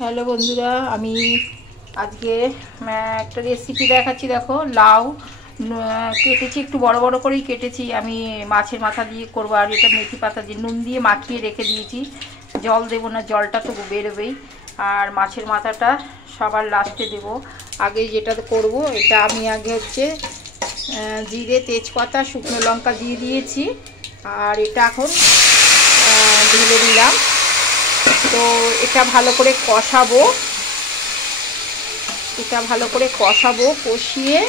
Hello বন্ধুরা, আমি আজকে একটা রেসিপি দেখাচ্ছি। দেখো, লাউ কেটেছি, একটু বড় বড় করেই কেটেছি। আমি মাছের মাথা দিয়ে করবো, আর এটা মেথি পাতা দিয়ে নুন দিয়ে মাখিয়ে রেখে দিয়েছি। জল দেবো না, জলটা তো বেরোবেই। আর মাছের মাথাটা সবার লাস্টে দেবো। আগে যেটা করব, এটা আমি আগে হচ্ছে জিরে, তেজপাতা, শুকনো লঙ্কা দিয়ে দিয়েছি। আর এটা এখন ঢেলে দিলাম। তো এটা ভালো করে কষাবো, কষিয়ে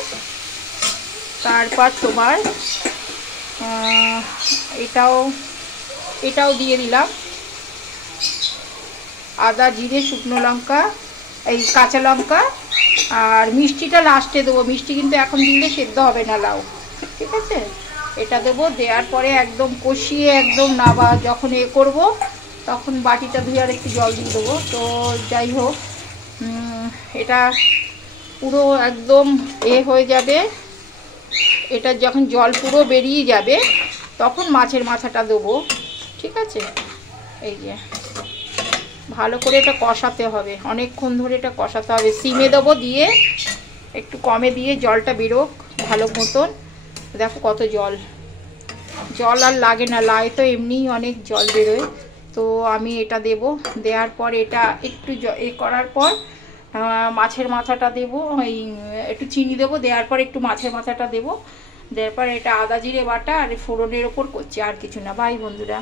তারপর তোমার এটাও দিয়ে দিলাম। আদা, জিরে, শুকনো লঙ্কা, এই কাঁচা লঙ্কা। আর মিষ্টিটা লাস্টে দেবো, মিষ্টি কিন্তু এখন দিলে সেদ্ধ হবে না লাউ, ঠিক আছে? এটা দেবো, দেওয়ার পরে একদম কষিয়ে একদম নাবা যখন করব, তখন বাটিটা ধুয়ে আর একটু জল দিয়ে দেবো। তো যাই হোক, এটা পুরো একদম হয়ে যাবে। এটা যখন জল পুরো বেরিয়ে যাবে, তখন মাছের মাথাটা দেবো, ঠিক আছে? এই যে ভালো করে এটা কষাতে হবে, অনেকক্ষণ ধরে এটা কষাতে হবে। সিমে দেবো, দিয়ে একটু কমে দিয়ে জলটা বেরোক ভালো মতন। দেখো কত জল আর লাগে না, লাই তো এমনিই অনেক জল বেরোয়। তো আমি এটা দেব, দেওয়ার পর এটা একটু করার পর মাছের মাথাটা দেবো, এই একটু চিনি দেবো, দেওয়ার পর একটু মাছের মাথাটা দেবো, দেওয়ার পর এটা আদা জিরে বাটা আর ফোড়নের ওপর করছি, আর কিছু না। বাই বন্ধুরা।